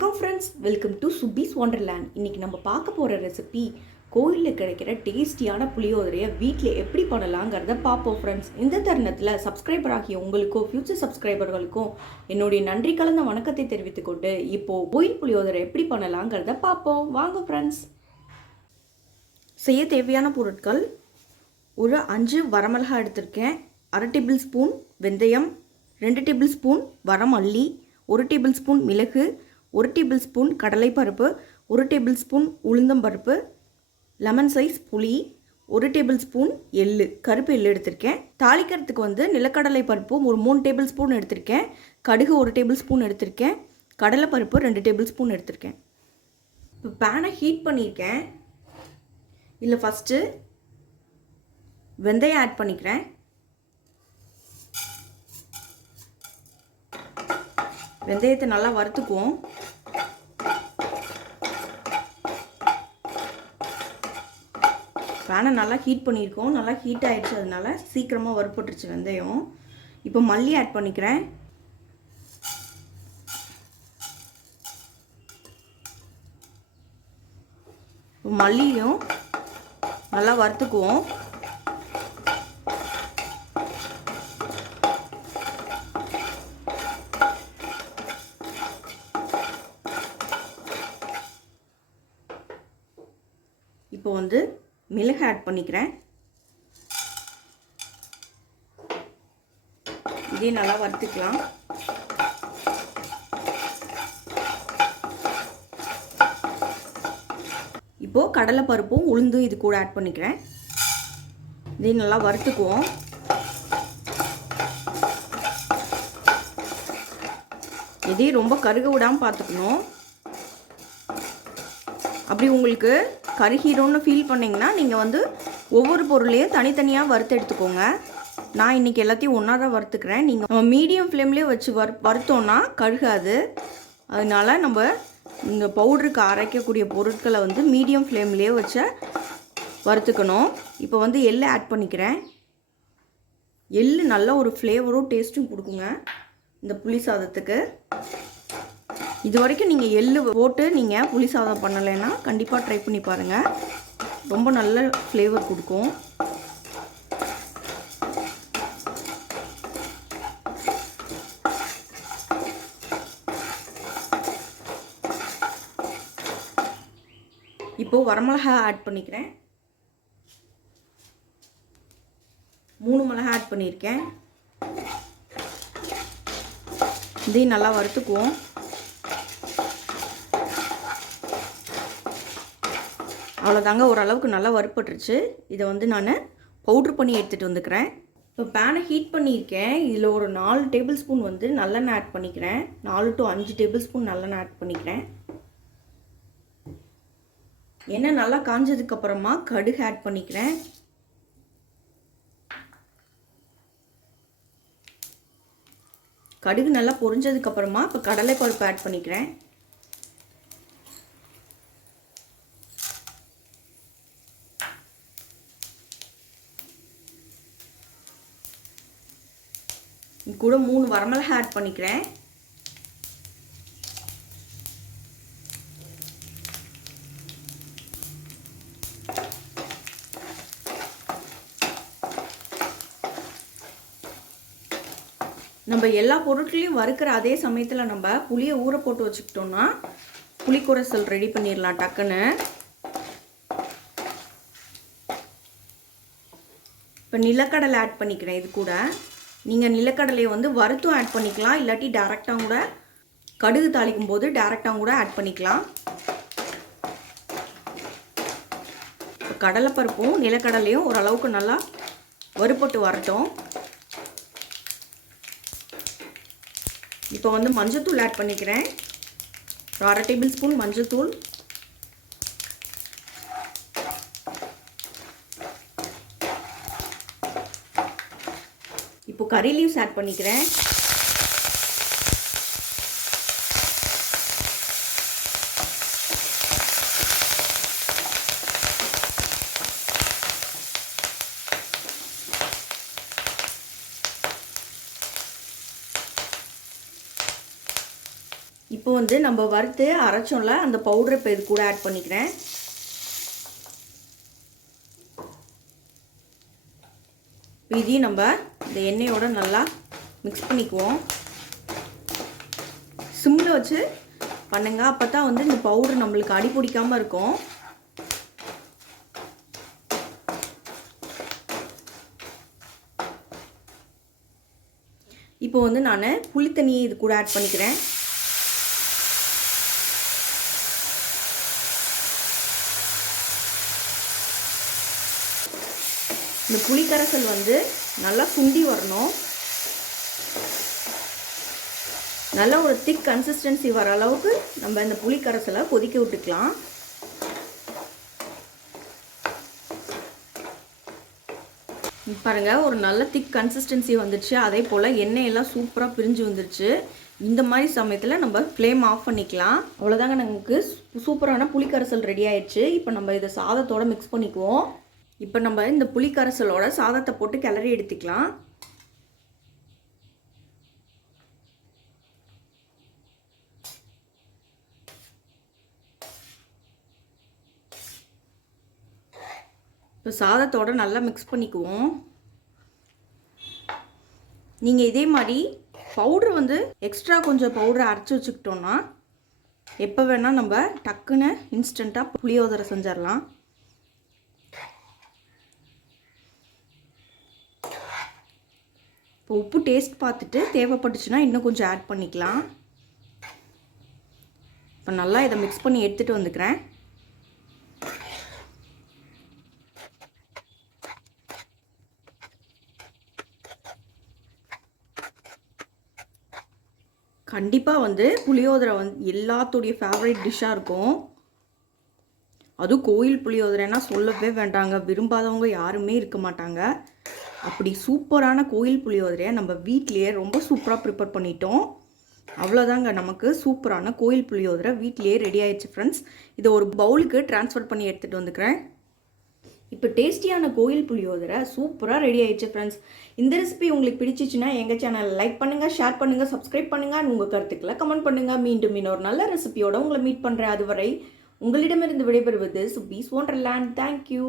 வணக்கம் friends, welcome to சுப்பீஸ் wonderland. இன்றைக்கி நம்ம பார்க்க போகிற ரெசிபி கோயிலில் கிடைக்கிற டேஸ்டியான புளியோதரையை வீட்டில் எப்படி பண்ணலாங்கிறத பார்ப்போம் ஃப்ரெண்ட்ஸ். இந்த தருணத்தில் சப்ஸ்கிரைபர் ஆகிய உங்களுக்கும் ஃப்யூச்சர் சப்ஸ்கிரைபர்களுக்கும் என்னுடைய நன்றி கலந்த வணக்கத்தை தெரிவித்துக்கொண்டு இப்போது கோயில் புளியோதரை எப்படி பண்ணலாங்கிறத பார்ப்போம். வாங்க ஃப்ரெண்ட்ஸ். செய்ய தேவையான பொருட்கள்: ஒரு 5 வரமிளகாய் எடுத்திருக்கேன், 1/2 டேபிள் ஸ்பூன் வெந்தயம், 2 டேபிள் ஸ்பூன் வரமல்லி, 1 டேபிள் ஸ்பூன் மிளகு, 1 டேபிள் ஸ்பூன் கடலைப்பருப்பு, 1 டேபிள் ஸ்பூன் உளுந்தம்பருப்பு, லெமன் சைஸ் புளி, 1 டேபிள் ஸ்பூன் எள்ளு, கருப்பு எள்ளு எடுத்திருக்கேன். தாளிக்கிறதுக்கு நிலக்கடலை பருப்பு ஒரு 3 டேபிள் ஸ்பூன் எடுத்திருக்கேன், கடுகு 1 டேபிள் ஸ்பூன் எடுத்திருக்கேன், கடலைப்பருப்பு 2 டேபிள் ஸ்பூன் எடுத்திருக்கேன். இப்போ பேனை ஹீட் பண்ணியிருக்கேன். இதில் ஃபஸ்ட்டு வெந்தயம் ஆட் பண்ணிக்கிறேன். வெந்தயத்தை நல்லா வறுத்துக்குவோம். பேனை நல்லா ஹீட் பண்ணியிருக்கோம், நல்லா ஹீட் ஆகிடுச்சு, அதனால சீக்கிரமாக வறுப்பட்டுருச்சு வெந்தயம். இப்போ மல்லி ஆட் பண்ணிக்கிறேன். மல்லியும் நல்லா வறுத்துக்குவோம். இப்போ மிளகு ஆட் பண்ணிக்கிறேன். இதே நல்லா வறுத்துக்கலாம். இப்போ கடலைப்பருப்பும் உளுந்தும் இது கூட ஆட் பண்ணிக்கிறேன். இதே நல்லா வறுத்துக்குவோம். இதே ரொம்ப கருக விடாமல் பார்த்துக்கணும். அப்படி உங்களுக்கு கருகீரோன்னு ஃபீல் பண்ணிங்கன்னா நீங்கள் ஒவ்வொரு பொருளையும் தனித்தனியாக வறுத்து எடுத்துக்கோங்க. நான் இன்றைக்கி எல்லாத்தையும் ஒன்றா தான் வறுத்துக்கிறேன். நீங்கள் மீடியம் ஃப்ளேம்லேயே வச்சு வறுத்தோன்னா கருகாது. அதனால நம்ம இந்த பவுடருக்கு அரைக்கக்கூடிய பொருட்களை மீடியம் ஃப்ளேம்லேயே வச்சு வறுத்துக்கணும். இப்போ எள்ளு ஆட் பண்ணிக்கிறேன். எள்ளு நல்ல ஒரு ஃப்ளேவரும் டேஸ்ட்டும் கொடுக்குங்க இந்த புளி சாதத்துக்கு. இது வரைக்கும் நீங்கள் எள்ளு போட்டு நீங்கள் புளி சாதம் பண்ணலைன்னா கண்டிப்பாக ட்ரை பண்ணி பாருங்கள், ரொம்ப நல்ல ஃப்ளேவர் கொடுக்கும். இப்போது வரமிளகாய் ஆட் பண்ணிக்கிறேன். 3 மிளகாய் ஆட் பண்ணியிருக்கேன். இதையும் நல்லா வறுத்துக்குவோம். அவ்வளோதாங்க, ஓரளவுக்கு நல்லா வறுப்பட்டுருச்சு. இதை நான் பவுட்ரு பண்ணி எடுத்துகிட்டு வந்துக்கிறேன். இப்போ பேனை ஹீட் பண்ணியிருக்கேன். இதில் ஒரு 4 டேபிள் ஸ்பூன் நல்லெண்ணெய் ஆட் பண்ணிக்கிறேன். 4 to 5 டேபிள் ஸ்பூன் நல்லெண்ணெய் ஆட் பண்ணிக்கிறேன். எண்ணெய் நல்லா காஞ்சதுக்கப்புறமா கடுகு ஆட் பண்ணிக்கிறேன். கடுகு நல்லா பொரிஞ்சதுக்கப்புறமா இப்போ கடலைப்பருப்பு ஆட் பண்ணிக்கிறேன். கூட 3 வரமிளகாய் ஆட் பண்ணிக்கிறேன். நம்ம எல்லா பொருட்களையும் வறுக்கிற அதே சமயத்தில் நம்ம புளியை ஊற போட்டு வச்சுக்கிட்டோம்னா புளிக்கரைசல் ரெடி பண்ணிடலாம் டக்குன்னு. இப்போ நிலக்கடலை ஆட் பண்ணிக்கிறேன். இது கூட நீங்கள் நிலக்கடலையை வறுத்தும் ஆட் பண்ணிக்கலாம், இல்லாட்டி டேரெக்டாக கூட கடுகு தாளிக்கும் போது டேரெக்டாக கூட ஆட் பண்ணிக்கலாம். இப்போ கடலைப்பருப்பும் நிலக்கடலையும் ஓரளவுக்கு நல்லா வறுபட்டு வரட்டும். இப்போ மஞ்சள்தூள் ஆட் பண்ணிக்கிறேன். ஒரு 1/2 டேபிள் ஸ்பூன் மஞ்சள்தூள், இப்போ கறி லீவ்ஸ் ஆட் பண்ணிக்கிறேன். இப்போ வந்து நம்ம வறுத்து அரைச்சோம்ல அந்த பவுடரை இப்போ இது கூட ஆட் பண்ணிக்கிறேன். இதையும் நம்ம இந்த எண்ணெயோட நல்லா மிக்ஸ் பண்ணிக்குவோம். சிம்மில் வச்சு பண்ணுங்க, அப்போ தான் வந்து இந்த பவுடர் நம்மளுக்கு அடி பிடிக்காமல் இருக்கும். இப்போ வந்து நான் புளி தண்ணியை இது கூட ஆட் பண்ணிக்கிறேன். இந்த புளி கரைசல் வந்து நல்லா சுண்டி வரணும். நல்ல ஒரு திக் கன்சிஸ்டன்சி வர அளவுக்கு நம்ம இந்த புளி கரைசலை கொதிக்க விட்டுக்கலாம். பாருங்கள், ஒரு நல்ல திக் கன்சிஸ்டன்சி வந்துடுச்சு. அதே போல் எண்ணெயெல்லாம் சூப்பராக பிரிஞ்சு வந்துடுச்சு. இந்த மாதிரி சமயத்தில் நம்ம ஃப்ளேம் ஆஃப் பண்ணிக்கலாம். அவ்வளோதாங்க, நமக்கு சூப்பரான புளிக்கரைசல் ரெடி ஆயிடுச்சு. இப்போ நம்ம இதை சாதத்தோடு மிக்ஸ் பண்ணிக்குவோம். இப்போ நம்ம இந்த புளிக்கரைசலோட சாதத்தை போட்டு கிளறி எடுத்துக்கலாம். இப்போ சாதத்தோடு நல்லா மிக்ஸ் பண்ணிக்குவோம். நீங்கள் இதே மாதிரி பவுட்ரு வந்து எக்ஸ்ட்ரா கொஞ்சம் பவுட்ரு அரைச்சி வச்சுக்கிட்டோன்னா எப்போ வேணால் நம்ம டக்குன்னு இன்ஸ்டண்ட்டாக புளியோதரை செஞ்சிடலாம். இப்போ உப்பு டேஸ்ட் பார்த்துட்டு தேவைப்பட்டுச்சுன்னா இன்னும் கொஞ்சம் ஆட் பண்ணிக்கலாம். இப்போ நல்லா இதை மிக்ஸ் பண்ணி எடுத்துகிட்டு வந்துக்கிறேன். கண்டிப்பாக வந்து புளியோதரை வந்து எல்லாத்துடைய ஃபேவரட் டிஷ்ஷாக இருக்கும். அதுவும் கோயில் புளியோதரைன்னா சொல்லவே வேண்டாங்க, விரும்பாதவங்க யாருமே இருக்க மாட்டாங்க. அப்படி சூப்பரான கோயில் புளியோதரையை நம்ம வீட்லேயே ரொம்ப சூப்பராக ப்ரிப்பேர் பண்ணிட்டோம். அவ்வளோதாங்க, நமக்கு சூப்பரான கோயில் புளியோதரை வீட்லேயே ரெடி ஆயிடுச்சு ஃப்ரெண்ட்ஸ். இதை ஒரு பவுலுக்கு ட்ரான்ஸ்ஃபர் பண்ணி எடுத்துகிட்டு வந்துக்கிறேன். இப்போ டேஸ்டியான கோயில் புளியோதரை சூப்பராக ரெடி ஆயிடுச்சு ஃப்ரெண்ட்ஸ். இந்த ரெசிபி உங்களுக்கு பிடிச்சிச்சுன்னா எங்கள் சேனலை லைக் பண்ணுங்கள், ஷேர் பண்ணுங்கள், சப்ஸ்கிரைப் பண்ணுங்கள், உங்கள் கருத்துக்களை கமெண்ட் பண்ணுங்கள். மீண்டும் இன்னொரு நல்ல ரெசிபியோட உங்களை மீட் பண்ணுறேன். அதுவரை உங்களிடமிருந்து விடைபெறுவது சுபீஸ் ஒண்டர்லேண்ட். தேங்க்யூ.